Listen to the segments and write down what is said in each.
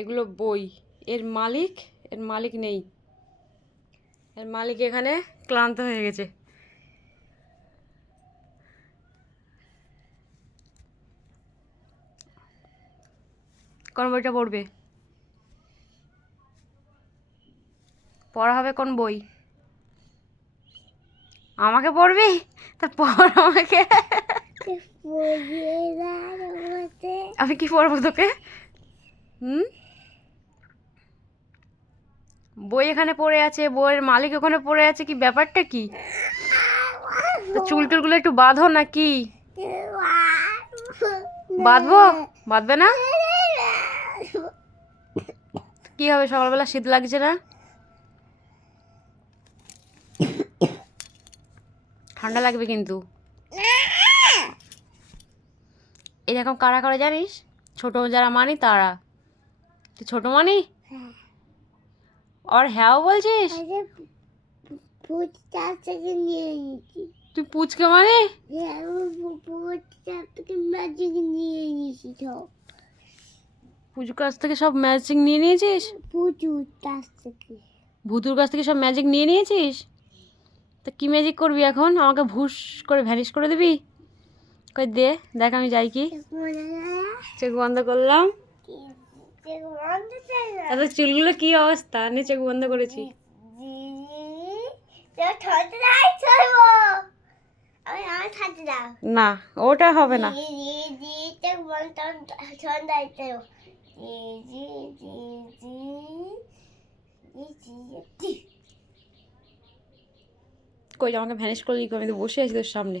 এগুলো বই। এর মালিক নেই। এর মালিক এখানে ক্লান্ত হয়ে গেছে। কোন বইটা পড়বে? পড়া হবে কোন বই? আমাকে পড়বি? তা পড় আমাকে। আমি কি পড়বো তোকে? বই এখানে পড়ে আছে, বইয়ের মালিক ওখানে পড়ে আছে, কি ব্যাপারটা কি? চুল টুলগুলো একটু বাঁধো নাকি? বাঁধবো? বাঁধবে না? কি হবে, সকালবেলা শীত লাগছে না? ঠান্ডা লাগবে কিন্তু। এরকম কারা করে জানিস? ছোট যারা মানি তারা। তুই ছোট মানি? আর হ্যাঁ বলছিস? তুই পুচকে মানে? পুজোর কাছ থেকে সব ম্যাজিক নিয়ে নিয়েছিস? ভুতুর কাছ থেকে সব ম্যাজিক নিয়ে নিয়েছিস? তা কি ম্যাজিক করবি এখন? আমাকে ভুস করে ভ্যানিশ করে দিবি? কই দে, দেখ আমি যাই কি। চোখ বন্ধ করলাম। এত চুলগুলো কি অবস্থা? নে চোখ বন্ধ করেছি। না, ওটা হবে না। কই আমাকে ভ্যানিশ করলি? আমি তো বসে আছি তোর সামনে।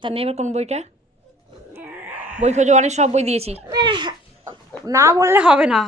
তার নেই এবার কোন বইটা? বই খোঁজো, অনেক সব বই দিয়েছি। না বললে হবে না।